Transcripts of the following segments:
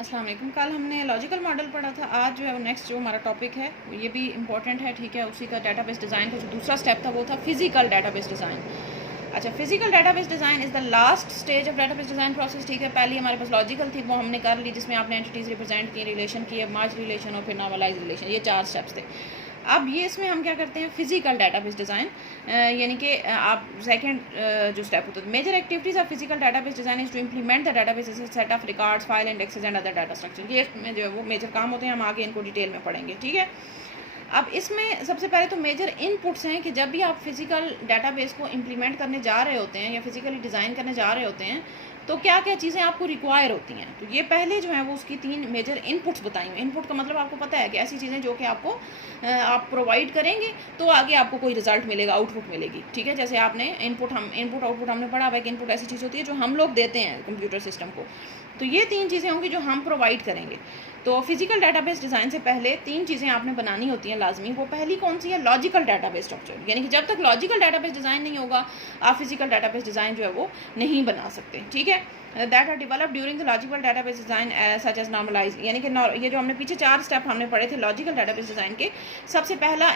अस्सलाम वालेकुम। कल हमने लॉजिकल मॉडल पढ़ा था। आज जो है वो नेक्स्ट जो हमारा टॉपिक है ये भी इंपॉर्टेंट है, ठीक है। उसी का डेटाबेस डिज़ाइन का जो दूसरा स्टेप था वो था फिजिकल डेटाबेस डिज़ाइन। अच्छा, physical database design is the last stage of database design process, ठीक है। पहले हमारे पास लॉजिकल थी, वो हमने कर ली, जिसमें आपने एंटिटीज़ रिप्रेजेंट की, रिलेशन की, मर्ज रिलेशन और फिर नॉर्मलाइज रिलेशन, ये 4 स्टेप्स थे। अब ये इसमें हम क्या करते हैं, फिजिकल डेटाबेस डिज़ाइन, यानी कि आप सेकंड जो स्टेप होता है। Major activities of physical database design is to implement the database as a set of records, file, indexes and other data structure. ये इसमें जो है वो मेजर काम होते हैं, हम आगे इनको डिटेल में पढ़ेंगे, ठीक है। अब इसमें सबसे पहले तो मेजर इनपुट्स हैं कि जब भी आप फिजिकल डेटाबेस को इम्प्लीमेंट करने जा रहे होते हैं या फिजिकली डिज़ाइन करने जा रहे होते हैं तो क्या क्या चीज़ें आपको रिक्वायर होती हैं। तो ये पहले जो है वो उसकी 3 मेजर इनपुट्स बताई हुई। इनपुट का मतलब आपको पता है कि ऐसी चीज़ें जो कि आपको आप प्रोवाइड करेंगे तो आगे आपको कोई रिजल्ट मिलेगा, आउटपुट मिलेगी, ठीक है। जैसे आपने इनपुट आउटपुट हमने पढ़ा हुआ है कि इनपुट ऐसी चीज़ होती है जो हम लोग देते हैं कंप्यूटर सिस्टम को। तो ये 3 चीज़ें होंगी जो हम प्रोवाइड करेंगे। तो फिजिकल डेटाबेस डिज़ाइन से पहले 3 चीज़ें आपने बनानी होती हैं लाजमी। वो पहली कौन सी है, लॉजिकल डेटाबेस स्ट्रक्चर, यानी कि जब तक लॉजिकल डेटाबेस डिज़ाइन नहीं होगा आप फिजिकल डेटाबेस डिज़ाइन जो है वो नहीं बना सकते, ठीक है। That are develop during the logical database design such as normalize, यानी कि ये जो हमने पीछे 4 स्टेप हमने पढ़े थे लॉजिकल डेटाबेस डिज़ाइन के, सबसे पहला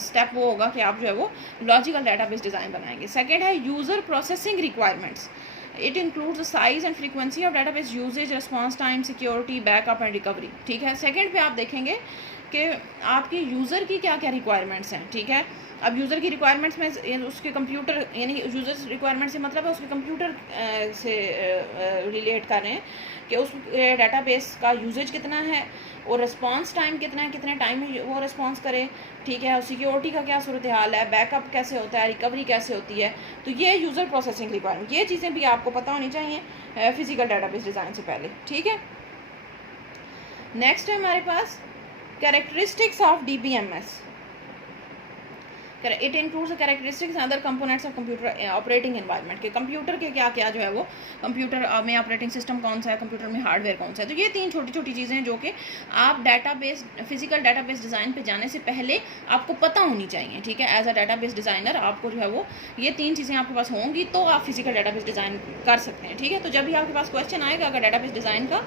स्टेप वो होगा कि आप जो है वो लॉजिकल डेटाबेस डिज़ाइन बनाएंगे। सेकेंड है user processing requirements, it includes the size and frequency of database usage, response time, security, backup and recovery, ठीक है। सेकंड पे आप देखेंगे कि आपके यूज़र की क्या क्या रिक्वायरमेंट्स हैं, ठीक है। अब यूज़र की रिक्वायरमेंट्स में उसके कंप्यूटर, यानी यूज़र्स रिक्वायरमेंट से मतलब है उसके कंप्यूटर से रिलेट कर रहे हैं कि उस डेटाबेस का यूजेज कितना है और रिस्पॉन्स टाइम कितना है, कितने टाइम में वो रिस्पॉन्स करे, ठीक है। और सिक्योरिटी का क्या सूरत हाल है, बैकअप कैसे होता है, रिकवरी कैसे होती है। तो ये यूज़र प्रोसेसिंग रिक्वायरमेंट, ये चीज़ें भी आपको पता होनी चाहिए फिजिकल डेटाबेस डिज़ाइन से पहले, ठीक है। नेक्स्ट है हमारे पास characteristics of DBMS। It includes characteristics other components of computer operating environment, के कंप्यूटर के क्या क्या जो है वो कंप्यूटर में ऑपरेटिंग सिस्टम कौन सा है, कंप्यूटर में हार्डवेयर कौन सा है। तो ये 3 छोटी छोटी चीज़ें हैं जो कि आप डेटाबेस फिजिकल डेटाबेस डिज़ाइन पे जाने से पहले आपको पता होनी चाहिए, ठीक है। एज अ डेटाबेस डिज़ाइनर आपको जो है वो ये 3 चीज़ें आपके पास होंगी तो आप फिजिकल डेटाबेस डिज़ाइन कर सकते हैं, ठीक है। तो जब भी आपके पास क्वेश्चन आएगा अगर डेटाबेस डिज़ाइन का,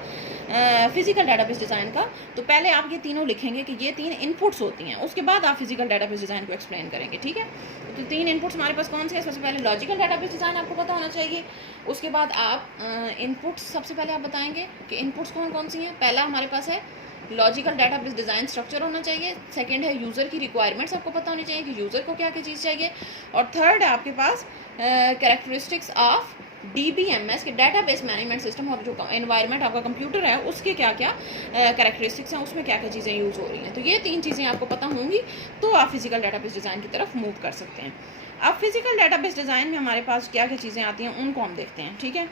फिजिकल डेटाबेस डिज़ाइन का, तो पहले आप ये तीनों लिखेंगे कि ये 3 इनपुट्स होती हैं, उसके बाद आप फिजिकल डेटाबेस डिज़ाइन को एक्सप्लेन करेंगे, ठीक है। तो 3 इनपुट्स हमारे पास कौन से हैं, सबसे पहले लॉजिकल डेटाबेस डिज़ाइन आपको पता होना चाहिए। उसके बाद आप इनपुट्स सबसे पहले आप बताएंगे कि इनपुट्स कौन कौन सी हैं। पहला हमारे पास है लॉजिकल डेटाबेस डिज़ाइन स्ट्रक्चर होना चाहिए। सेकंड है यूज़र की रिक्वायरमेंट्स आपको पता होनी चाहिए कि यूज़र को क्या क्या चीज़ चाहिए। और थर्ड है आपके पास कैरेक्टरिस्टिक्स ऑफ DBMS के डेटाबेस मैनेजमेंट सिस्टम, और जो एनवायरनमेंट आपका कंप्यूटर है उसके क्या क्या कैरेक्टरिस्टिक्स हैं, उसमें क्या क्या चीज़ें यूज़ हो रही हैं। तो ये 3 चीज़ें आपको पता होंगी तो आप फिजिकल डेटाबेस डिज़ाइन की तरफ मूव कर सकते हैं। अब फिजिकल डेटाबेस डिज़ाइन में हमारे पास क्या क्या चीज़ें आती हैं उनको हम देखते हैं, ठीक है।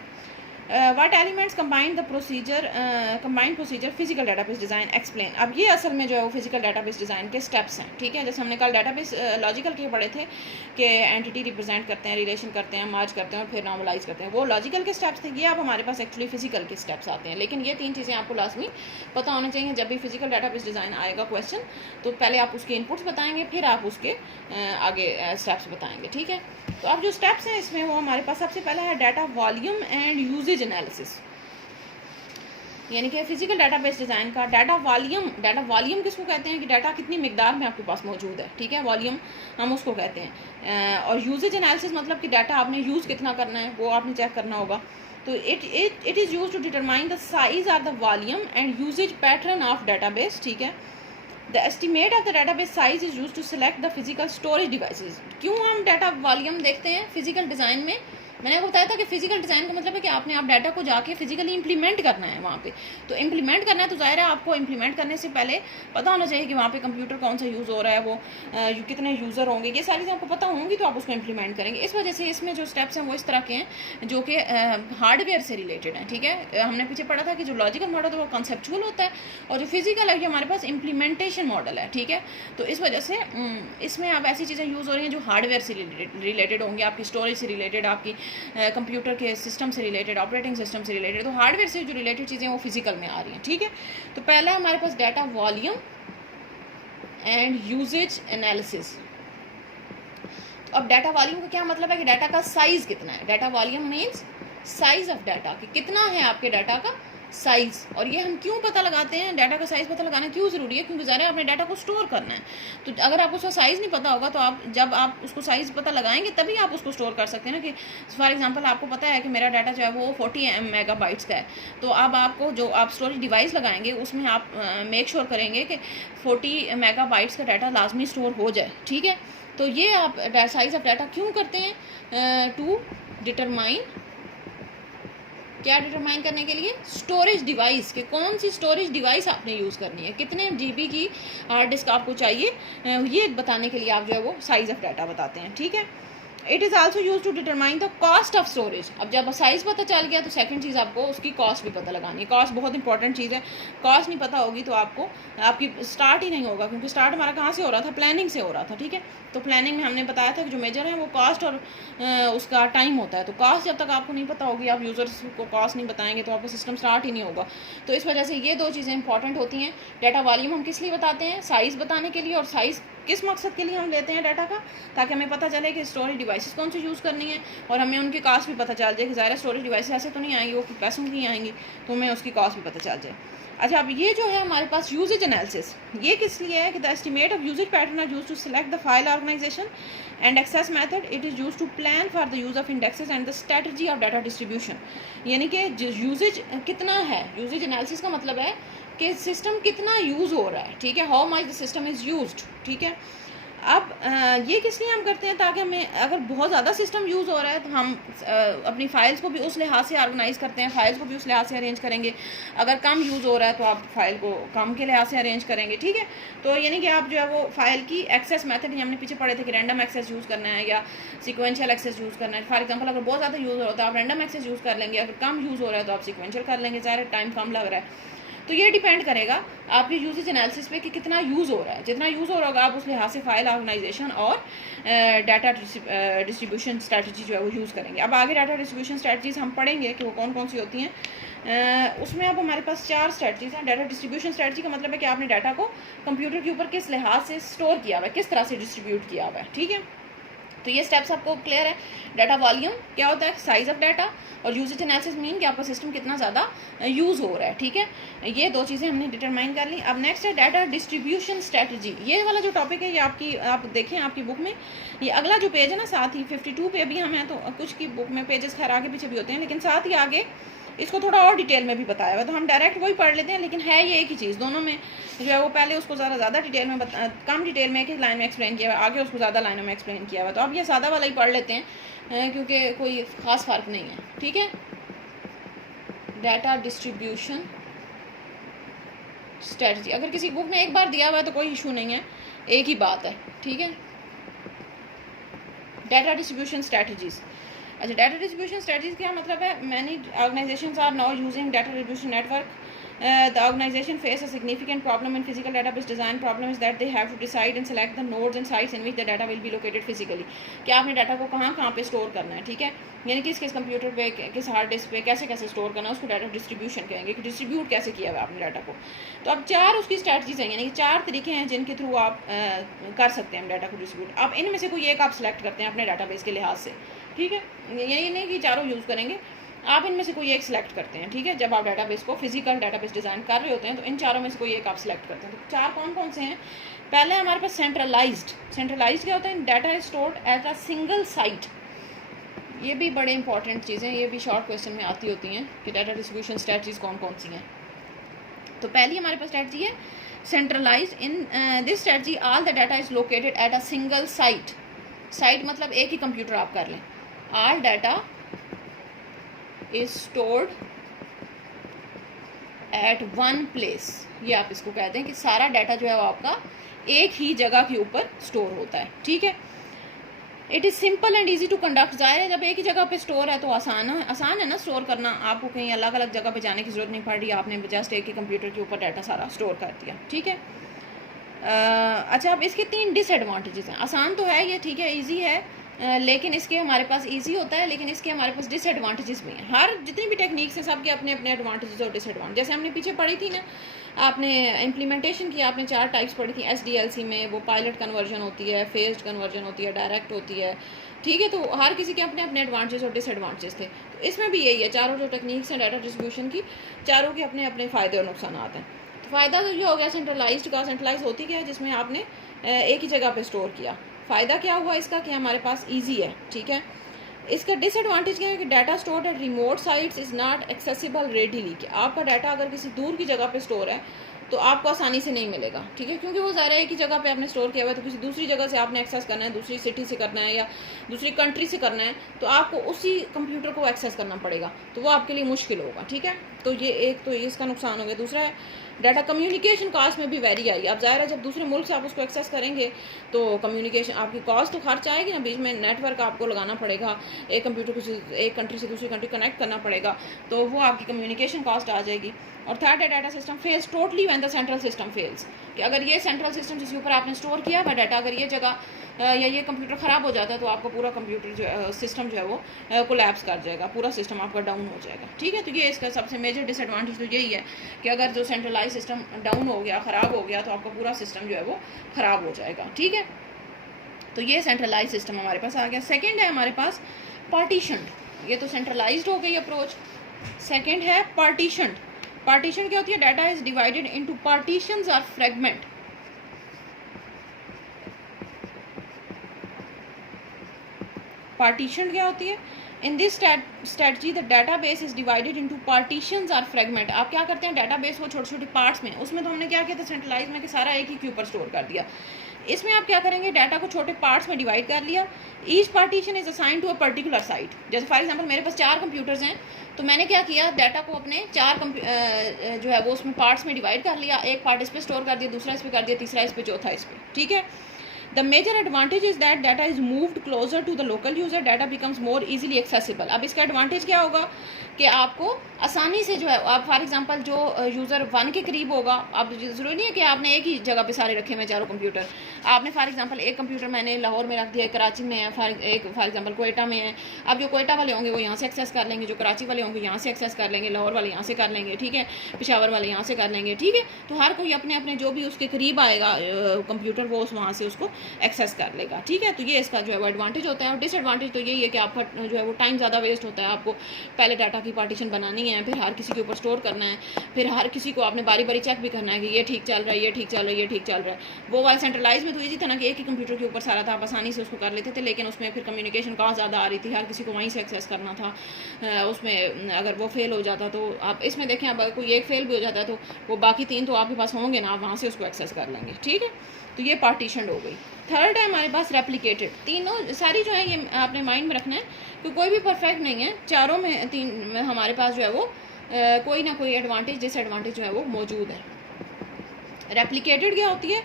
What elements combined procedure physical database design explain. अब ये असल में जो है वो फिजिकल डेटाबेस डिज़ाइन के स्टेप्स हैं, ठीक है। जैसे हमने कल डेटाबेस लॉजिकल के पढ़े थे कि एंटिटी रिप्रेजेंट करते हैं, रिलेशन करते हैं, मर्ज करते हैं और फिर नॉर्मलाइज करते हैं, वो लॉजिकल के स्टेप्स थे। ये अब हमारे पास एक्चुअली फिजिकल के स्टेप्स आते हैं, लेकिन ये 3 चीज़ें आपको लाजमी पता होनी चाहिए। जब भी फिजिकल डेटाबेस डिज़ाइन आएगा क्वेश्चन तो पहले आप उसके इनपुट्स बताएंगे, फिर आप उसके आगे स्टेप्स बताएंगे, ठीक है। तो अब जो स्टेप्स हैं इसमें वो हमारे पास सबसे पहला है data volume and usage analysis, यानी कि फिजिकल डेटाबेस डिज़ाइन का डाटा वॉल्यूम किसको कहते हैं कि डाटा कितनी मिकदार में आपके पास मौजूद है, ठीक है। वॉल्यूम हम उसको कहते हैं। और यूजेज एनालिसिस मतलब कि डाटा आपने यूज़ कितना करना है वो आपने चेक करना होगा। तो it is use to determine the size of the volume and usage pattern of database, ठीक है। The estimate of the database size is use to select the physical storage devices. क्यों हम डाटा वॉल्यूम देखते हैं physical design में, मैंने आपको बताया था कि फिजिकल डिज़ाइन का मतलब है कि आपने आप डाटा को जाके फिजिकली इंप्लीमेंट करना है वहाँ पे। तो इंप्लीमेंट करना है तो ज़ाहिर है आपको इंप्लीमेंट करने से पहले पता होना चाहिए कि वहाँ पे कंप्यूटर कौन सा यूज़ हो रहा है, वो कितने यूज़र होंगे, ये सारी चीज़ें आपको पता होंगी तो आप उसको इंप्लीमेंट करेंगे। इस वजह से इसमें जो स्टेप्स हैं वो इस तरह के हैं जो कि हार्डवेयर से रिलेटेड हैं, ठीक है। हमने पीछे पढ़ा था कि जो लॉजिकल मॉडल है वो कॉन्सेप्चुअल होता है और जो फिजिकल है ये हमारे पास इंप्लीमेंटेशन मॉडल है, ठीक है। तो इस वजह से इसमें अब ऐसी चीज़ें यूज़ हो रही हैं जो हार्डवेयर से रिलेटेड होंगी, आपकी स्टोरेज से रिलेटेड, आपकी कंप्यूटर के सिस्टम से रिलेटेड, ऑपरेटिंग सिस्टम से रिलेटेड। तो हार्डवेयर से जो रिलेटेड चीज़ें वो फिजिकल में आ रही हैं, ठीक है। तो पहला हमारे पास data volume and usage analysis. तो अब डाटा वॉल्यूम का क्या मतलब है कि डाटा का साइज कितना है। Data volume means size of data, कि कितना है आपके डाटा का साइज़। और ये हम क्यों पता लगाते हैं, डाटा का साइज़ पता लगाना क्यों ज़रूरी है, क्योंकि ज़ाहिर है आपने डाटा को स्टोर करना है। तो अगर आपको उसका साइज़ नहीं पता होगा तो आप जब आप उसको साइज़ पता लगाएंगे तभी आप उसको स्टोर कर सकते हैं ना। कि फॉर एग्जांपल आपको पता है कि मेरा डाटा जो है वो 40 मेगाबाइट्स का है, तो अब आपको जो आप स्टोरेज डिवाइस लगाएंगे उसमें आप मेक श्योर करेंगे कि 40 मेगाबाइट्स का डाटा लाजमी स्टोर हो जाए, ठीक है। तो ये आप साइज़ ऑफ डाटा क्यों करते हैं, टू डिटरमाइन, क्या डिटरमाइन करने के लिए, स्टोरेज डिवाइस, कि कौन सी स्टोरेज डिवाइस आपने यूज़ करनी है, कितने जीबी की हार्ड डिस्क आपको चाहिए, ये बताने के लिए आप जो है वो साइज़ ऑफ डाटा बताते हैं, ठीक है। It is also use to determine the cost of storage. अब जब साइज़ पता चल गया तो सेकंड चीज़ आपको उसकी कॉस्ट भी पता लगानी है। कॉस्ट बहुत इंपॉर्टेंट चीज़ है, कॉस्ट नहीं पता होगी तो आपको आपकी स्टार्ट ही नहीं होगा, क्योंकि स्टार्ट हमारा कहाँ से हो रहा था, प्लानिंग से हो रहा था, ठीक है। तो प्लानिंग में हमने बताया था कि जो मेजर है वो कॉस्ट और उसका टाइम होता है। तो कॉस्ट जब तक आपको नहीं पता होगी, आप यूज़र्स को कॉस्ट नहीं बताएंगे तो आपका सिस्टम स्टार्ट ही नहीं होगा। तो इस वजह से ये दो चीज़ें इंपॉर्टेंट होती हैं। डाटा वॉल्यूम हम किस लिए बताते हैं, साइज़ बताने के लिए, और साइज़ किस मकसद के लिए हम लेते हैं डाटा का, ताकि हमें पता चले कि स्टोरेज डिवाइसेस कौन सी यूज़ करनी है, और हमें उनकी कॉस्ट भी पता चल जाए कि ज़ाहिर स्टोरेज डिवाइस ऐसे तो नहीं आएंगी, वो पैसों की आएंगी, तो हमें उसकी कॉस्ट भी पता चल जाए। अच्छा, अब ये जो है हमारे पास यूजेज एनालिसिस, ये किस लिए है कि the estimate of usage pattern are used to select the file organization and access method. It is used to plan for the use of indexes and the strategy of data distribution. यानी कि usage कितना है, usage analysis का मतलब है कि system कितना use हो रहा है, ठीक है, how much the system is used, ठीक है। अब ये किस लिए हम करते हैं, ताकि हमें अगर बहुत ज़्यादा सिस्टम यूज़ हो रहा है तो हम अपनी फ़ाइल्स को भी उस लिहाज से ऑर्गेनाइज़ करते हैं, फ़ाइल्स को भी उस लिहाज से अरेंज करेंगे। अगर कम यूज़ हो रहा है तो आप फाइल को कम के लिहाज से अरेंज करेंगे, ठीक है। तो यानी कि आप जो है वो फाइल की एक्सेस मेथड, हमने पीछे पढ़े थे कि रैंडम एक्सेस यूज़ करना है या सिक्वेंशियल एक्सेस यूज़ करना है। फॉर एग्जाम्पल अगर बहुत ज़्यादा यूज़ हो रहा है तो आप रैंडम एक्सेस यूज़ कर लेंगे, अगर कम यूज़ हो रहा है तो आप सिक्वेंशियल कर लेंगे, ज़्यादा टाइम कम लग रहा है। तो ये डिपेंड करेगा आपके यूजेज एनालिसिस पे कि कितना यूज़ हो रहा है। जितना यूज़ हो रहा होगा आप उस लिहाज से फाइल ऑर्गेनाइजेशन और डाटा डिस्ट्रीब्यूशन स्ट्रैटेजी जो है वो यूज़ करेंगे। अब आगे डाटा डिस्ट्रीब्यूशन स्ट्रैटेजीज हम पढ़ेंगे कि वो कौन कौन सी होती हैं। उसमें अब हमारे पास 4 स्ट्रैटेजीज हैं। डाटा डिस्ट्रीब्यूशन स्ट्रैटेजी का मतलब है कि आपने डाटा को कंप्यूटर के ऊपर किस लिहाज से स्टोर किया हुआ है, किस तरह से डिस्ट्रीब्यूट किया हुआ है, ठीक है। तो ये स्टेप्स आपको क्लियर है। डाटा वॉल्यूम क्या होता है, साइज़ ऑफ डाटा, और यूजेज एनालिसिस मीन कि आपका सिस्टम कितना ज़्यादा यूज़ हो रहा है, ठीक है। ये दो चीज़ें हमने डिटरमाइन कर ली। अब नेक्स्ट है डाटा डिस्ट्रीब्यूशन स्ट्रैटेजी। ये वाला जो टॉपिक है ये आपकी, आप देखें आपकी बुक में ये अगला जो पेज है ना, साथ ही 52 पे अभी हम हैं, तो कुछ की बुक में पेजेस खैर आगे पीछे भी होते हैं, लेकिन साथ ही आगे इसको थोड़ा और डिटेल में भी बताया हुआ है, तो हम डायरेक्ट वही पढ़ लेते हैं, लेकिन है ये एक ही चीज़। दोनों में जो है वो पहले उसको ज़्यादा डिटेल में कम डिटेल में एक ही लाइन में एक्सप्लेन किया हुआ है, आगे उसको ज़्यादा लाइनों में एक्सप्लेन किया हुआ है। तो अब ये सादा वाला ही पढ़ लेते हैं क्योंकि कोई ख़ास फ़र्क नहीं है, ठीक है। डाटा डिस्ट्रीब्यूशन स्ट्रेटजी, अगर किसी बुक में एक बार दिया हुआ है तो कोई इशू नहीं है, एक ही बात है, ठीक है। Data distribution strategies. अच्छा, डाटा डिस्ट्रीब्यूशन स्ट्रेटजीज क्या मतलब है, many organizations are now using data distribution network. The organization face a significant problem in physical database design. Problem is that they have to decide and select the nodes and sites in which the data will be located physically. कि आपने data को कहाँ कहाँ पे store करना है, ठीक है, यानी किस किस कंप्यूटर पे, किस हार्ड डिस्क पे कैसे कैसे स्टोर करना है, उसको डाटा डिस्ट्रीब्यूशन कहेंगे कि डिस्ट्रीब्यूट कैसे किया हुआ आपने डाटा को। तो अब 4 उसकी स्ट्रैटेजीज हैं, यानी कि 4 तरीके हैं जिनके थ्रू आप कर सकते हैं डाटा को डिस्ट्रीब्यूट। अब इनमें से कोई एक आप सेलेक्ट करते हैं अपने डाटाबेस के लिहाज से, ठीक है। ये नहीं कि चारों यूज़ करेंगे, आप इनमें से कोई एक सिलेक्ट करते हैं, ठीक है। जब आप डाटाबेस को फिजिकल डाटाबेस डिज़ाइन कर रहे होते हैं तो इन चारों में से कोई एक आप सिलेक्ट करते हैं। तो 4 कौन कौन से हैं। पहले हमारे पास सेंट्रलाइज्ड। सेंट्रलाइज्ड क्या होता है, data is stored at a single site. ये भी बड़े इंपॉर्टेंट चीज़ें, ये भी शॉर्ट क्वेश्चन में आती होती हैं कि डाटा डिस्ट्रीब्यूशन स्ट्रैटेजीज कौन कौन सी हैं। तो पहली हमारे पास स्ट्रैटेजी है centralised. In this strategy all the data is located at a single site. Site मतलब एक ही कंप्यूटर आप कर लें। All data is stored at one place। ये आप इसको कहते हैं कि सारा डाटा जो है वो आपका एक ही जगह के ऊपर स्टोर होता है, ठीक है। It is simple and easy to conduct. ज़ाहिर है जब एक ही जगह पे स्टोर है तो आसान है ना स्टोर करना, आपको कहीं अलग अलग जगह पे जाने की ज़रूरत नहीं पड़ रही, आपने जस्ट एक ही कंप्यूटर के ऊपर डाटा सारा स्टोर कर दिया, ठीक है। अच्छा, अब इसके 3 डिसएडवांटेजेस हैं। आसान तो है ये, ठीक है, ईजी है, लेकिन इसके हमारे पास इजी होता है, लेकिन इसके हमारे पास डिसएडवांटेजेस भी हैं। हर जितनी भी टेक्निक्स हैं सबके अपने अपने एडवांटेजेस और डिसएडवांटेज। जैसे हमने पीछे पढ़ी थी ना, आपने इम्प्लीमेंटेशन की, आपने 4 टाइप्स पढ़ी थी SDLC में। वो पायलट कन्वर्जन होती है, फेज्ड कन्वर्जन होती है, डायरेक्ट होती है, ठीक है। तो हर किसी के अपने अपने एडवांटेज और डिसएडवांटेज थे। तो इसमें भी यही है, चारों जो टेक्निक्स हैं डाटा डिस्ट्रीब्यूशन की, चारों के अपने अपने फ़ायदे और नुकसान हैं। तो फ़ायदा तो ये हो गया सेंट्रलाइज्ड का। सेंट्रलाइज होती क्या है, जिसमें आपने एक ही जगह पे स्टोर किया। फ़ायदा क्या हुआ इसका कि हमारे पास ईजी है, ठीक है। इसका डिसएडवांटेज क्या है कि data stored at remote sites is not accessible readily, कि आपका डाटा अगर किसी दूर की जगह पे स्टोर है तो आपको आसानी से नहीं मिलेगा, ठीक है। क्योंकि वो ज़रा एक ही जगह पे आपने स्टोर किया हुआ है, तो किसी दूसरी जगह से आपने एक्सेस करना है, दूसरी सिटी से करना है या दूसरी कंट्री से करना है, तो आपको उसी कंप्यूटर को एक्सेस करना पड़ेगा, तो वो आपके लिए मुश्किल होगा, ठीक है। तो ये एक तो इसका नुकसान हो गया। दूसरा है डाटा कम्युनिकेशन कॉस्ट में भी वेरी आई। अब ज़ाहिर है जब दूसरे मुल्क से आप उसको एक्सेस करेंगे तो कम्युनिकेशन आपकी कॉस्ट तो खर्च आएगी ना, बीच में नेटवर्क आपको लगाना पड़ेगा, एक कंप्यूटर को एक कंट्री से दूसरी कंट्री कनेक्ट करना पड़ेगा, तो वो आपकी कम्युनिकेशन कॉस्ट आ जाएगी। और थर्ड है data system fails totally when the central system fails, कि अगर ये सेंट्रल सिस्टम जिसके ऊपर आपने स्टोर किया हुआ डाटा, अगर ये जगह या ये कंप्यूटर ख़राब हो जाता है तो आपका पूरा कंप्यूटर जो सिस्टम जो है वो कोलैप्स कर जाएगा, पूरा सिस्टम आपका डाउन हो जाएगा, ठीक है। तो ये इसका सबसे मेजर डिसएडवांटेज तो यही है कि अगर जो सेंट्रलाइज सिस्टम डाउन हो गया, ख़राब हो गया, तो आपका पूरा सिस्टम जो है वो ख़राब हो जाएगा, ठीक है। तो ये सेंट्रलाइज सिस्टम हमारे पास आ गया। सेकेंड है हमारे पास पार्टीशन। ये तो सेंट्रलाइज्ड हो गई अप्रोच। सेकेंड है पार्टीशन। पार्टीशन क्या होती है, data is divided into partitions और फ्रेगमेंट। पार्टीशन क्या होती है, in this strategy the database is divided into partitions और फ्रेगमेंट। आप क्या करते हैं, डाटाबेस को छोटे छोटे पार्ट्स में, उसमें तो हमने क्या किया था सेंट्रलाइज में कि सारा एक ही के ऊपर स्टोर कर दिया। इसमें आप क्या करेंगे, डाटा को छोटे पार्ट्स में डिवाइड कर लिया। Each partition is assign to a particular site. जैसे फॉर एग्जांपल मेरे पास 4 कंप्यूटर्स हैं, तो मैंने क्या किया, डाटा को अपने 4 जो है वो उसमें पार्ट्स में डिवाइड कर लिया। एक पार्ट इस पे स्टोर कर दिया, दूसरा इस पे कर दिया, तीसरा इस पे, चौथा इस पे, ठीक है। The major advantage is that data is moved closer to the local user. Data becomes more easily accessible. अब इसका एडवांटेज क्या होगा कि आपको आसानी से जो है, आप फॉर एग्जांपल जो यूज़र 1 के करीब होगा, अब ज़रूरी नहीं है कि आपने एक ही जगह पे सारे रखे हुए चारों कंप्यूटर। आपने फॉर एग्जांपल एक कंप्यूटर मैंने लाहौर में रख दिया, कराची में है, फॉर एग्जांपल कोयटा में है। अब जो कोयटा वाले होंगे वो यहाँ से एक्सेस कर लेंगे, जो कराची वाले होंगे यहाँ से एक्सेस कर लेंगे, लाहौर वाले यहाँ से कर लेंगे, ठीक है, पेशावर वाले यहाँ से कर लेंगे, ठीक है। तो हर कोई अपने अपने जो भी उसके करीब आएगा कंप्यूटर, वो उस वहाँ से उसको एक्सेस कर लेगा, ठीक है। तो ये इसका जो है वो एडवांटेज होता है। और डिसएडवांटेज तो यही है कि आपका जो है वो टाइम ज़्यादा वेस्ट होता है। आपको पहले डाटा की पार्टीशन बनानी है, फिर हर किसी के ऊपर स्टोर करना है, फिर हर किसी को आपने बारी बारी चेक भी करना है कि ये ठीक चल रहा है, ये ठीक चल रहा है, ये ठीक चल रहा है। वो वाला सेंट्रलाइज में तो ईजी था ना कि एक ही कंप्यूटर के ऊपर सारा था, आप आसानी से उसको कर लेते थे, लेकिन उसमें फिर कम्युनिकेशन कॉस्ट ज़्यादा आ रही थी, हर किसी को वहीं से एक्सेस करना था। उसमें अगर वो फेल हो जाता तो आप इसमें देखें, अब अगर कोई एक फेल भी हो जाता है तो वो बाकी 3 तो आपके पास होंगे ना, आप वहाँ से उसको एक्सेस कर लेंगे, ठीक है। तो ये पार्टीशन हो गई। थर्ड है हमारे पास रेप्लिकेटेड। तीनों सारी जो है ये आपने माइंड में रखना है कि कोई भी परफेक्ट नहीं है, चारों में 3 में हमारे पास जो है वो कोई ना कोई एडवांटेज डिसएडवांटेज जो है वो मौजूद है। रेप्लिकेटेड क्या होती है,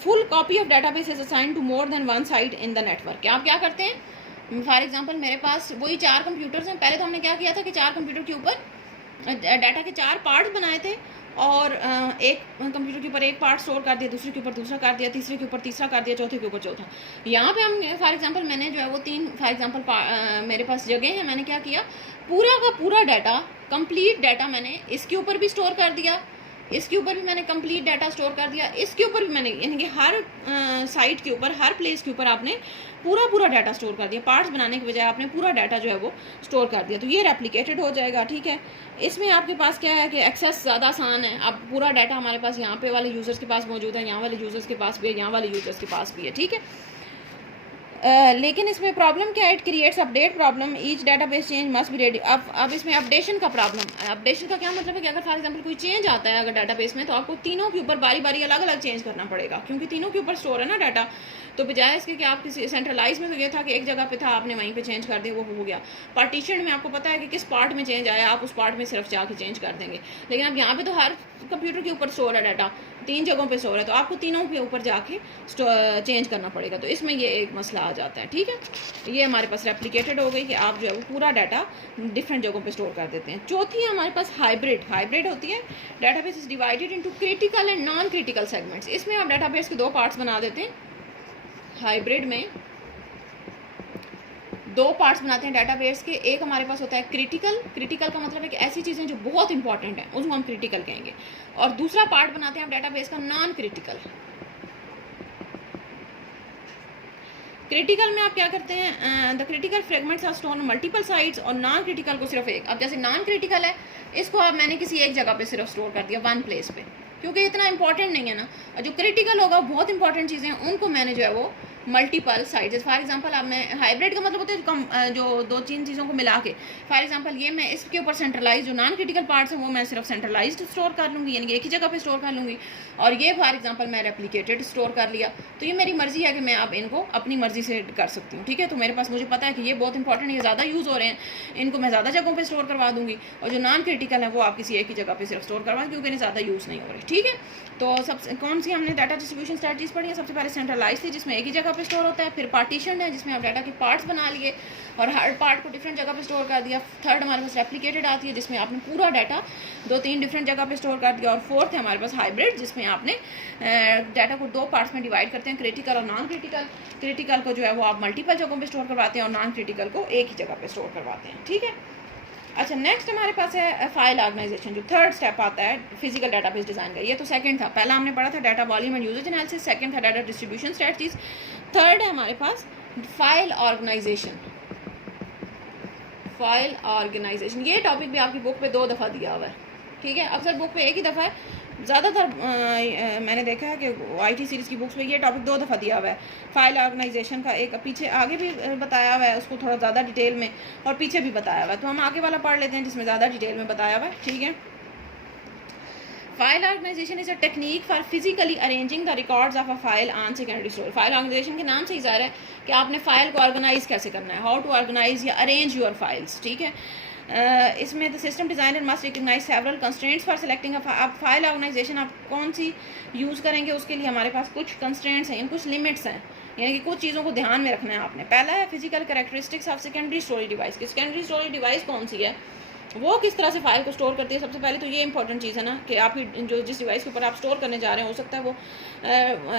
full copy of database is assigned to more than one site in the network. आप क्या करते हैं, फॉर एग्जांपल मेरे पास वही 4 कंप्यूटर्स हैं। पहले तो हमने क्या किया था कि 4 कंप्यूटर के ऊपर डाटा के 4 पार्ट्स बनाए थे, और एक कंप्यूटर के ऊपर एक पार्ट स्टोर कर दिया, दूसरे के ऊपर दूसरा कर दिया, तीसरे के ऊपर तीसरा कर दिया, चौथे के ऊपर चौथा। यहाँ पे हम फॉर एग्जांपल मैंने जो है वो 3 फॉर एग्जांपल मेरे पास जगह है, मैंने क्या किया, पूरा का पूरा डाटा, कंप्लीट डाटा मैंने इसके ऊपर भी स्टोर कर दिया, इसके ऊपर भी मैंने कंप्लीट डाटा स्टोर कर दिया, इसके ऊपर भी मैंने, यानी कि हर साइट के ऊपर, हर प्लेस के ऊपर आपने पूरा डाटा स्टोर कर दिया। पार्ट्स बनाने के बजाय आपने पूरा डाटा जो है वो स्टोर कर दिया, तो ये रेप्लिकेटेड हो जाएगा, ठीक है। इसमें आपके पास क्या है कि एक्सेस ज़्यादा आसान है। अब पूरा डाटा हमारे पास यहाँ पे वाले यूज़र्स के पास मौजूद है, यहाँ वाले यूज़र्स के पास भी है, यहाँ वाले यूज़र्स के पास भी है, ठीक है। लेकिन इसमें प्रॉब्लम क्या है, it creates update problem, each database change must be ready. अब इसमें अपडेशन का प्रॉब्लम, अपडेशन का क्या मतलब है कि अगर फॉर एग्जांपल कोई चेंज आता है अगर डाटाबेस में, तो आपको तीनों के ऊपर बारी बारी अलग अलग चेंज करना पड़ेगा, क्योंकि तीनों के ऊपर स्टोर है ना डाटा। तो बजाय इसके कि आप किसी सेंट्रलाइज में तो ये था कि एक जगह पे था, आपने वहीं पे चेंज कर दिया, वो हो गया। पार्टीशन में आपको पता है कि किस पार्ट में चेंज आया, आप उस पार्ट में सिर्फ जाके चेंज कर देंगे। लेकिन अब यहाँ पे तो हर कंप्यूटर के ऊपर स्टोर है डाटा, 3 जगहों पे स्टोर है, तो आपको तीनों के ऊपर जाके चेंज करना पड़ेगा। तो इसमें ये एक मसला आ जाता है, ठीक है। ये हमारे पास रेप्लिकेटेड हो गई कि आप जो है वो पूरा डाटा डिफरेंट जगहों पे स्टोर कर देते हैं। चौथी है हमारे पास हाइब्रिड। हाइब्रिड होती है database is divided into critical and non critical segments. इसमें आप डाटाबेस के 2 पार्ट्स बना देते हैं। हाइब्रिड में दो पार्ट्स बनाते हैं डाटाबेस के। एक हमारे पास होता है क्रिटिकल, क्रिटिकल का मतलब है कि ऐसी चीज़ें जो बहुत इंपॉर्टेंट हैं उसको हम क्रिटिकल कहेंगे, और दूसरा पार्ट बनाते हैं हम डाटाबेस का नॉन क्रिटिकल। क्रिटिकल में आप क्या करते हैं, the critical fragments are stored multiple sites, और नॉन क्रिटिकल को सिर्फ एक। अब जैसे नॉन क्रिटिकल है, इसको अब मैंने किसी एक जगह पे सिर्फ स्टोर कर दिया, वन प्लेस पे, क्योंकि इतना इंपॉर्टेंट नहीं है ना। और जो क्रिटिकल होगा बहुत इंपॉर्टेंट चीज़ें हैं उनको मैंने जो है वो मल्टीपल साइट्स, फॉर एग्जांपल अब मैं हाइब्रिड का मतलब होता है जो दो तीन चीज़ों को मिला के, फॉर एग्जांपल ये मैं इसके ऊपर सेंट्रलाइज जो नॉन क्रिटिकल पार्ट्स हैं वो मैं सिर्फ सेंट्रलाइज्ड स्टोर कर लूँगी, यानी कि एक ही जगह पे स्टोर कर लूँगी, और ये फॉर एग्जांपल मैं रेप्लिकेटेड स्टोर कर लिया। तो ये मेरी मर्जी है कि मैं अब इनको अपनी मर्जी से कर सकती हूँ, ठीक है। तो मेरे पास मुझे पता है कि ये बहुत इंपॉर्टेंट, ये ज़्यादा यूज़ हो रहे हैं, इनको मैं ज़्यादा जगहों पर स्टोर करवा दूँगी, और जो नॉन क्रिटिकल है वो आप किसी एक ही जगह पर सिर्फ स्टोर करवाएं, क्योंकि इन्हें ज़्यादा यूज़ नहीं हो रही, ठीक है। तो सब कौन सी हमने डाटा डिस्ट्रीब्यूशन स्ट्रेटजीज पढ़ी है? सबसे पहले सेंट्रलाइज थी, जिसमें एक ही जगह पे स्टोर होता है। फिर पार्टीशन है, जिसमें आप डाटा के पार्ट्स बना लिए और हर पार्ट को डिफरेंट जगह पे स्टोर कर दिया। थर्ड हमारे पास रेप्लिकेटेड आती है, जिसमें आपने पूरा डाटा दो तीन डिफरेंट जगह पे स्टोर कर दिया। और फोर्थ है हमारे पास हाइब्रिड, जिसमें आपने डाटा को दो पार्ट्स में डिवाइड करते हैं, क्रिटिकल और नॉन क्रिटिकल। क्रिटिकल को जो है वो आप मल्टीपल जगहों पर स्टोर करवाते हैं, और नॉन क्रिटिकल को एक ही जगह पे स्टोर करवाते हैं, ठीक है। अच्छा, नेक्स्ट हमारे पास है फाइल ऑर्गेनाइजेशन, जो थर्ड स्टेप आता है फिजिकल डाटाबेस डिजाइन का। ये तो सेकंड था, पहला हमने पढ़ा था data volume and usage analysis, second था डाटा डिस्ट्रीब्यूशन स्ट्रेटजीज, थर्ड है हमारे पास फाइल ऑर्गेनाइजेशन। फाइल ऑर्गेनाइजेशन ये टॉपिक भी आपकी बुक पे 2 दफ़ा दिया हुआ है, ठीक है। अक्सर बुक पे एक ही दफ़ा है, ज़्यादातर मैंने देखा है कि IT सीरीज़ की बुक्स में ये टॉपिक 2 दफ़ा दिया हुआ है। फाइल ऑर्गेनाइजेशन का एक पीछे आगे भी बताया हुआ है, उसको थोड़ा ज़्यादा डिटेल में, और पीछे भी बताया हुआ है। तो हम आगे वाला पढ़ लेते हैं जिसमें ज़्यादा डिटेल में बताया हुआ है, ठीक है। File organization is a technique for physically arranging the records of a file on secondary store. File organization के नाम से ही ज़ाहिर है कि आपने फाइल को ऑर्गेनाइज कैसे करना है, हाउ टू ऑर्गेनाइज या अरेंज योर फाइल्स, ठीक है। इसमें the system designer must recognize several constraints for selecting अब फाइल ऑर्गेनाइजेशन आप कौन सी यूज़ करेंगे, उसके लिए हमारे पास कुछ कंस्ट्रेंट्स हैं, कुछ लिमिट्स हैं, यानी कि कुछ चीज़ों को ध्यान में रखना है आपने। पहला है physical characteristics of secondary storage device की। सेकेंडरी स्टोरेज डिवाइस कौन सी है, वो किस तरह से फाइल को स्टोर करती है। सबसे पहले तो ये इंपॉर्टेंट चीज़ है ना कि आपकी जो जिस डिवाइस के ऊपर आप स्टोर करने जा रहे हैं, हो सकता है वो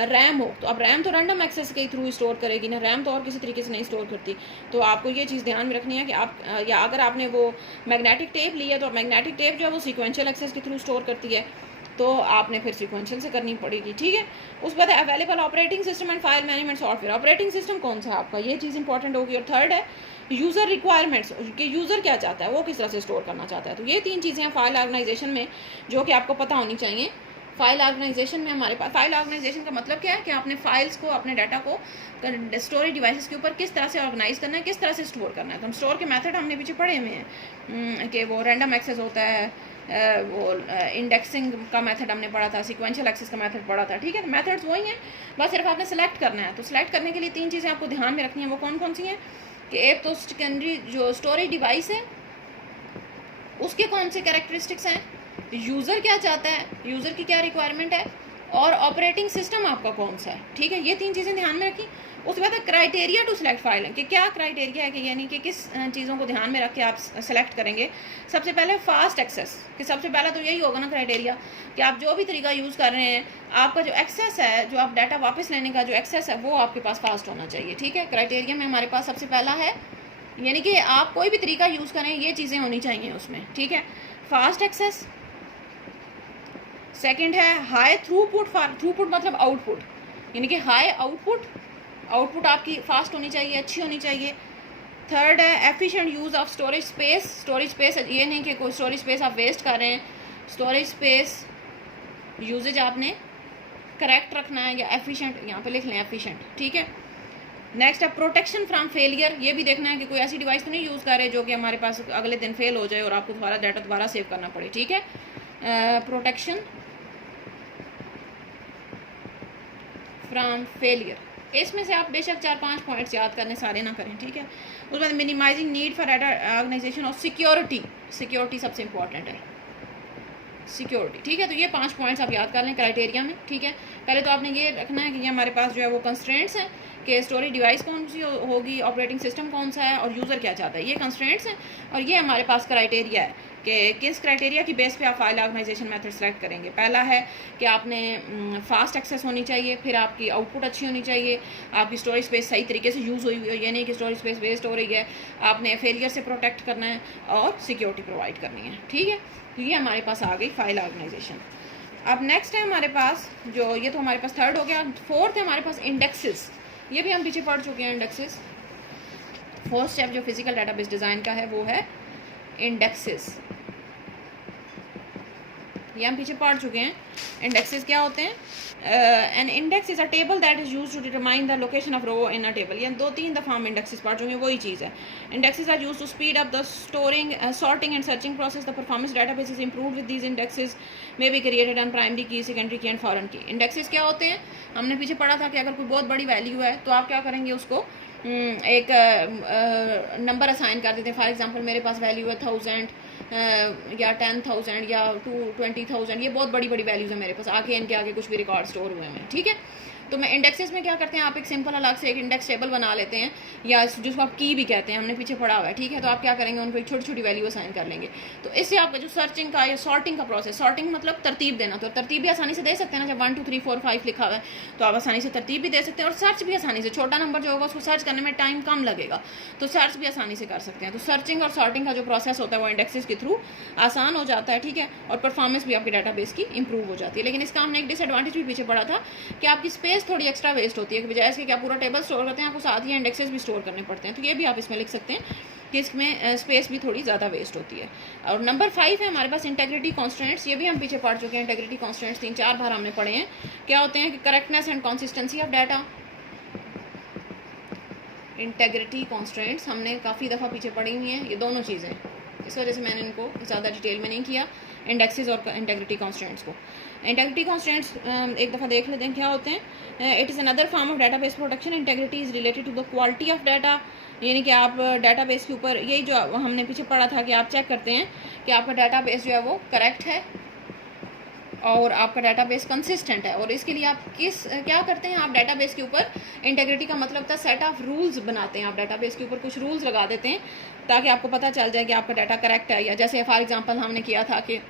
रैम हो, तो अब रैम तो रैंडम एक्सेस के थ्रू स्टोर करेगी ना, रैम तो और किसी तरीके से नहीं स्टोर करती। तो आपको ये चीज़ ध्यान में रखनी है कि आप या अगर आपने वो मैग्नेटिक टेप ली है, तो मैग्नेटिक टेप जो है वो सीक्वेंशियल एक्सेस के थ्रू स्टोर करती है, तो आपने फिर सीक्वेंशियल से करनी पड़ेगी, ठीक है। उसके बाद available operating system and file management software. Operating system कौन सा है आपका, ये चीज़ इंपॉर्टेंट होगी। और थर्ड है यूज़र रिक्वायरमेंट्स, कि यूज़र क्या चाहता है, वो किस तरह से स्टोर करना चाहता है। तो ये 3 चीज़ें हैं फाइल ऑर्गेनाइजेशन में जो कि आपको पता होनी चाहिए। फाइल ऑर्गेनाइजेशन में हमारे पास फाइल ऑर्गेनाइजेशन का मतलब क्या है कि आपने फाइल्स को, अपने डाटा को स्टोरेज डिवाइसेस के ऊपर किस तरह से ऑर्गेनाइज करना है, किस तरह से स्टोर करना है। तो हम स्टोर के मेथड हमने पीछे पढ़े हुए हैं कि वो रैंडम एक्सेस होता है, वो इंडेक्सिंग का मेथड हमने पढ़ा था, सीक्वेंशियल एक्सेस का मेथड पढ़ा था, ठीक है। तो मेथड्स वही हैं, बस सिर्फ आपने सेलेक्ट करना है। तो सेलेक्ट करने के लिए 3 चीज़ें आपको ध्यान में रखनी है। वो कौन कौन सी हैं कि एक तो सेकेंडरी जो स्टोरेज डिवाइस है उसके कौन से कैरेक्टरिस्टिक्स हैं, यूज़र क्या चाहता है, यूज़र की क्या रिक्वायरमेंट है, और ऑपरेटिंग सिस्टम आपका कौन सा है, ठीक है। ये 3 चीज़ें ध्यान में रखी। उसके बाद क्राइटेरिया टू सिलेक्ट फाइल है कि क्या क्राइटेरिया है, कि यानी कि किस चीज़ों को ध्यान में रख के आप सेलेक्ट करेंगे। सबसे पहले फास्ट एक्सेस, कि सबसे पहला तो यही होगा ना क्राइटेरिया कि आप जो भी तरीका यूज़ कर रहे हैं, आपका जो एक्सेस है, जो आप डाटा वापस लेने का जो एक्सेस है, वो आपके पास फास्ट होना चाहिए, ठीक है। क्राइटेरिया में हमारे पास सबसे पहला है, यानी कि आप कोई भी तरीका यूज़ करें, ये चीज़ें होनी चाहिए उसमें, ठीक है। फास्ट एक्सेस, सेकंड है हाई थ्रूपुट, थ्रूपुट मतलब आउटपुट, यानी कि हाई आउटपुट आपकी फास्ट होनी चाहिए, अच्छी होनी चाहिए। थर्ड है efficient use of storage space. Storage space ये नहीं कि कोई स्टोरेज स्पेस आप वेस्ट कर रहे हैं, स्टोरेज स्पेस यूजेज आपने करेक्ट रखना है, या एफिशिएंट, यहाँ पे लिख लें एफिशिएंट, ठीक है। नेक्स्ट है प्रोटेक्शन फ्रॉम फेलियर, ये भी देखना है कि कोई ऐसी डिवाइस तो नहीं यूज़ कर रहे जो कि हमारे पास अगले दिन फेल हो जाए और आपको दोबारा डाटा दोबारा सेव करना पड़े, ठीक है। प्रोटेक्शन फ्रॉम फेलियर, इसमें से आप बेशक 4-5 पॉइंट्स याद करने, सारे ना करें, ठीक है। उसके बाद minimizing need for data organization और सिक्योरिटी सबसे इंपॉर्टेंट है, सिक्योरिटी, ठीक है। तो ये 5 पॉइंट्स आप याद कर लें क्राइटेरिया में, ठीक है। पहले तो आपने ये रखना है कि ये हमारे पास जो है वो कंस्ट्रेंट्स हैं कि स्टोरेज डिवाइस कौन सी होगी, ऑपरेटिंग सिस्टम कौन सा है और यूज़र क्या चाहता है। ये कंस्ट्रेंट्स हैं और ये हमारे पास क्राइटेरिया है कि किस क्राइटेरिया की बेस पे आप फाइल ऑर्गेनाइजेशन मेथड सेलेक्ट करेंगे। पहला है कि आपने फास्ट एक्सेस होनी चाहिए, फिर आपकी आउटपुट अच्छी होनी चाहिए, आपकी स्टोरेज स्पेस सही तरीके से यूज़ हुई हुई है, ये नहीं कि स्टोरेज स्पेस वेस्ट हो रही है, आपने फेलियर से प्रोटेक्ट करना है और सिक्योरिटी प्रोवाइड करनी है। ठीक है, तो ये हमारे पास आ गई फाइल ऑर्गेनाइजेशन। अब नेक्स्ट है हमारे पास जो, ये तो हमारे पास थर्ड हो गया। फोर्थ है हमारे पास इंडेक्सेस। ये भी हम पीछे पढ़ चुके हैं इंडेक्सेस। फोर्थ स्टेप जो फिजिकल डेटाबेस डिज़ाइन का है वो है इंडेक्सेस। ये हम पीछे पढ़ चुके हैं। इंडेक्सेस क्या होते हैं? An index is a table that is use to determine the location of row in a table. ये 2-3 दफ़ा हम इंडेक्सेस पढ़ चुके हैं, वही चीज़ है। Indexes are use to speed up the storing sorting and searching process. The performance database is improve with these indexes may be created on primary key, secondary key and foreign key. Indexes क्या होते हैं? हमने पीछे पढ़ा था कि अगर कोई बहुत बड़ी वैल्यू है तो आप क्या करेंगे, उसको एक नंबर असाइन कर देते हैं। फॉर एग्जांपल मेरे पास वैल्यू है 1000 या 10,000 या 20,000, ये बहुत बड़ी बड़ी वैल्यूज़ है मेरे पास, आगे इनके आगे कुछ भी रिकॉर्ड स्टोर हुए हैं। ठीक है, तो मैं इंडेक्सेस में क्या करते हैं, आप एक सिंपल अलग से एक इंडेक्स टेबल बना लेते हैं, या जिसको आप की भी कहते हैं, हमने पीछे पढ़ा हुआ है। ठीक है, तो आप क्या करेंगे, उनको एक छोटी छोटी वैल्यू असाइन कर लेंगे। तो इससे आपका जो सर्चिंग का या सॉर्टिंग का प्रोसेस, सॉर्टिंग मतलब तरतीब देना, तो तरतीब भी आसानी से दे सकते हैं ना। जब 1 2 3 4 5 लिखा हुआ है तो आप आसानी से तरतीब भी दे सकते हैं और सर्च भी आसानी से, छोटा नंबर जो होगा उसको सर्च करने में टाइम कम लगेगा, तो सर्च भी आसानी से कर सकते हैं। तो सर्चिंग और सॉर्टिंग का जो प्रोसेस होता है वो इंडेक्सेस के थ्रू आसान हो जाता है। ठीक है, और परफॉर्मेंस भी आपकी डाटाबेस की इंप्रूव हो जाती है। लेकिन इसका हमने एक डिसएडवांटेज भी पीछे पढ़ा था कि आपकी स्पेस थोड़ी एक्स्ट्रा वेस्ट होती है, कि बजाय इसके क्या पूरा टेबल स्टोर करते हैं, आपको साथ ही इंडेक्सेस भी स्टोर करने पड़ते हैं। तो ये भी आप इसमें लिख सकते हैं कि इसमें स्पेस भी थोड़ी ज़्यादा वेस्ट होती है। और नंबर 5 है हमारे पास इंटेग्रिटी कॉन्स्टेंट्स। ये भी हम पीछे पढ़ चुके हैं। इंटेग्रिटी कॉन्स्टेंट्स 3-4 बार हमने पढ़े हैं। क्या होते हैं कि correctness and consistency of data. Integrity constants हमने काफ़ी दफ़ा पीछे पढ़ी हुई हैं, ये दोनों चीज़ें, इस वजह से मैंने इनको ज़्यादा डिटेल में नहीं किया, इंडेक्सेस और इंटेग्रिटी कॉन्स्टेंट्स को। इंटेग्रिटी कॉन्स्टेंट्स एक दफ़ा देख लेते हैं क्या होते हैं। It is another form of database protection. Integrity is related to the quality of data, यानी कि आप डाटाबेस के ऊपर, यही जो हमने पीछे पढ़ा था कि आप चेक करते हैं कि आपका डाटाबेस जो है वो करेक्ट है और आपका डाटाबेस कंसिस्टेंट है। और इसके लिए आप क्या करते हैं, आप डाटाबेस के ऊपर, इंटेग्रिटी का मतलब था सेट ऑफ रूल्स बनाते हैं। आप डाटाबेस के ऊपर कुछ रूल्स लगा देते हैं ताकि आपको पता चल जाए कि आपका डाटा करेक्ट है। या जैसे फॉर एग्जांपल हमने किया था कि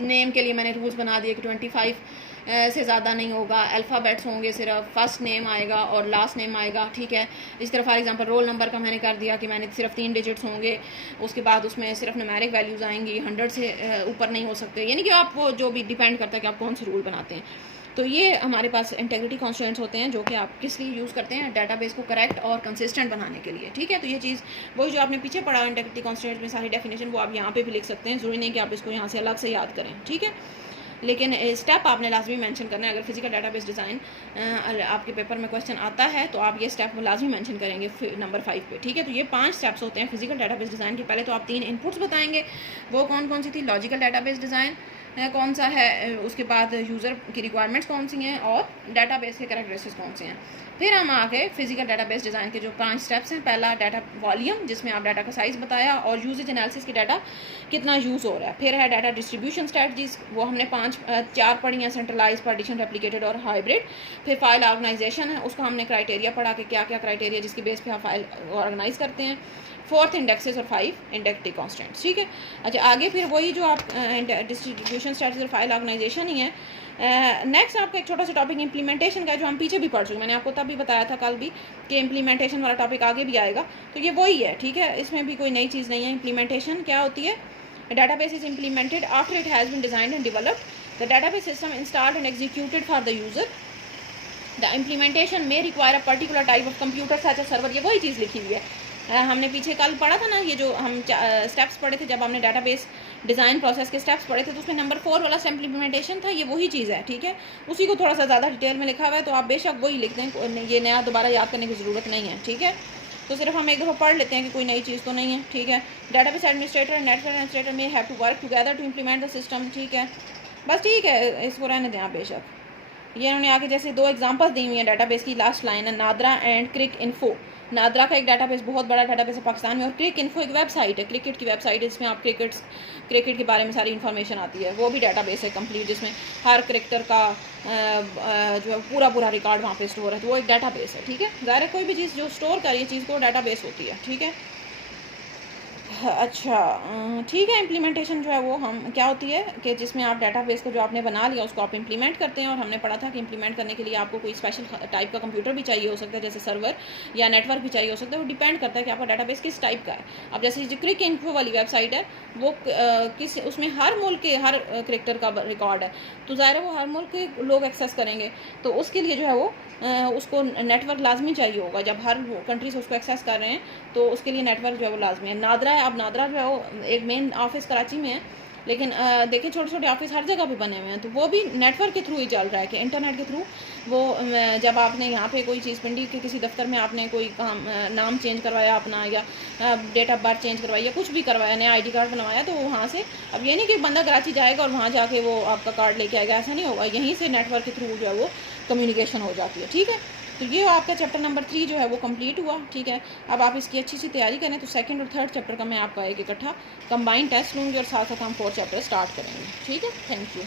नेम के लिए मैंने रूल्स बना दिए कि 25 से ज़्यादा नहीं होगा, अल्फ़ाबेट्स होंगे, सिर्फ फर्स्ट नेम आएगा और लास्ट नेम आएगा। ठीक है, इस तरह फॉर एग्जांपल रोल नंबर का मैंने कर दिया कि मैंने सिर्फ 3 डिजिट्स होंगे, उसके बाद उसमें सिर्फ न्यूमेरिक वैल्यूज़ आएंगी, 100 से ऊपर नहीं हो सकते। यानी कि आप वो जो भी डिपेंड करता है कि आप कौन से रूल बनाते हैं। तो ये हमारे पास इंटेग्रिटी कॉन्स्टेंट्स होते हैं जो कि आप किस लिए यूज़ करते हैं, डाटाबेस को करेक्ट और कंसिस्टेंट बनाने के लिए। ठीक है, तो ये चीज़ वही जो आपने पीछे पढ़ा इंटेग्रिटी कॉन्स्टेंट्स में सारी डेफिनेशन, वो आप यहाँ पे भी लिख सकते हैं, ज़रूरी नहीं कि आप इसको यहाँ से अलग से याद करें। ठीक है, लेकिन स्टेप आपने लाजमी मेंशन करना है। अगर फिजिकल डाटाबेस डिज़ाइन आपके पेपर में क्वेश्चन आता है तो आप ये स्टेप लाजमी मेंशन करेंगे नंबर 5 पे। ठीक है, तो ये 5 स्टेप्स होते हैं फिजिकल डाटाबेस डिज़ाइन के। पहले तो आप 3 इनपुट्स बताएंगे, वो कौन कौन सी थी, लॉजिकल डाटाबेस डिज़ाइन कौन सा है, उसके बाद यूज़र की रिक्वायरमेंट्स कौन सी हैं और डाटाबेस के कैरेक्टरिस्टिक्स कौन से हैं। फिर हम आगे फिजिकल डाटाबेस डिज़ाइन के जो 5 स्टेप्स हैं। पहला डाटा वॉल्यूम, जिसमें आप डाटा का साइज़ बताया और यूजेज एनालिसिस की डाटा कितना यूज़ हो रहा है। फिर है डाटा डिस्ट्रीब्यूशन स्ट्रेटजीज, वो हमने 4 पढ़ी हैं, सेंट्रलाइज, पार्टीशन, रेप्लिकेटेड और हाइब्रिड। फिर फाइल ऑर्गेनाइजेशन है, उसको हमने क्राइटेरिया पढ़ा कि क्या क्या क्राइटेरिया जिसकी बेस पे आप फाइल ऑर्गेनाइज करते हैं। 4th इंडेक्सेस और 5 इंडेक्टिव कॉन्स्टेंट्स। ठीक है, अच्छा आगे फिर वही जो आप डिस्ट्रीब्यूशन स्ट्रेटजी और फाइल ऑर्गेनाइजेशन ही है। नेक्स्ट आपका एक छोटा सा टॉपिक इंप्लीमेंटेशन का है, जो हम पीछे भी पढ़ चुके हैं, मैंने आपको तब भी बताया था कल भी कि इंप्लीमेंटेशन वाला टॉपिक आगे भी आएगा, तो ये वही है। ठीक है, इसमें भी कोई नई चीज़ नहीं है। इंप्लीमेंटेशन क्या होती है, database is implemented after it has been designed and developed, the database system installed and executed for the user, the implementation may require a particular type of computer such as server। ये वही चीज़ लिखी हुई है। हमने पीछे कल पढ़ा था ना, ये जो हम स्टेप्स पढ़े थे जब हमने डाटाबेस डिज़ाइन प्रोसेस के स्टेप्स पढ़े थे, तो उसमें नंबर 4 वाला स्टेप इंप्लीमेंटेशन था, ये वही चीज़ है। ठीक है, उसी को थोड़ा सा ज़्यादा डिटेल में लिखा हुआ है, तो आप बेशक वही लिख दें, ये नया दोबारा याद करने की ज़रूरत नहीं है। ठीक है, तो सिर्फ हम एक दफ़ा पढ़ लेते हैं कि कोई नई चीज़ तो नहीं है। ठीक है, database administrator and network administrator में have to work together to implement the system. ठीक है, बस ठीक है, इसको रहने दें आप बेशक। ये उन्होंने आगे जैसे 2 एग्जांपल्स दी हुई हैं डाटाबेस की, लास्ट लाइन है NADRA and Cricinfo. NADRA का एक डाटाबेस बहुत बड़ा डाटाबेस है पाकिस्तान में, और क्रिक इन्फो एक वेबसाइट है, क्रिकेट की वेबसाइट है, इसमें आप क्रिकेट के बारे में सारी इन्फॉर्मेशन आती है। वो भी डाटाबेस है कंप्लीट, जिसमें हर क्रिकेटर का जो है पूरा रिकॉर्ड वहाँ पे स्टोर है, तो वो एक डाटाबेस है। ठीक है, ज़ाहिर है कोई भी चीज़ जो स्टोर करिए चीज़ को डाटाबेस होती है। ठीक है, अच्छा ठीक है। इम्प्लीमेंटेशन जो है वो हम क्या होती है कि जिसमें आप डाटाबेस को जो आपने बना लिया उसको आप इम्प्लीमेंट करते हैं, और हमने पढ़ा था कि इम्प्लीमेंट करने के लिए आपको कोई स्पेशल टाइप का कंप्यूटर भी चाहिए हो सकता है, जैसे सर्वर या नेटवर्क भी चाहिए हो सकता है। वो डिपेंड करता है कि आपका डाटाबेस किस टाइप का है। अब जैसे जो क्रिक इन्फो वाली वेबसाइट है वो किस उसमें हर मुल्क के हर क्रिकेटर का रिकॉर्ड है, तो ज़ाहिर है वो हर मुल्क के लोग एक्सेस करेंगे, तो उसके लिए जो है वो उसको नेटवर्क लाजमी चाहिए होगा। जब हर कंट्री से उसको एक्सेस कर रहे हैं तो उसके लिए नेटवर्क जो है वो लाजमी है। नादरा है, अब नादरा जो है वो एक मेन ऑफिस कराची में है, लेकिन देखिए छोटे छोटे ऑफिस हर जगह पे बने हुए हैं, तो वो भी नेटवर्क के थ्रू ही चल रहा है कि इंटरनेट के थ्रू वो जब आपने यहाँ पे कोई चीज़ पिंडी के किसी दफ्तर में आपने कोई काम नाम चेंज करवाया अपना, या डेट ऑफ बर्थ चेंज करवाया, या कुछ भी करवाया, नया ID कार्ड बनवाया, तो वहाँ से अब ये नहीं कि बंदा कराची जाएगा और वहाँ जाके वो आपका कार्ड लेके आएगा, ऐसा नहीं होगा। यहीं से नेटवर्क के थ्रू जो है वो कम्युनिकेशन हो जाती है। ठीक है, तो ये आपका चैप्टर नंबर 3 जो है वो कंप्लीट हुआ। ठीक है, अब आप इसकी अच्छी सी तैयारी करें, तो सेकंड और थर्ड चैप्टर का मैं आपका एक इकट्ठा कंबाइंड टेस्ट लूँगी और साथ साथ हम 4th चैप्टर स्टार्ट करेंगे। ठीक है, थैंक यू।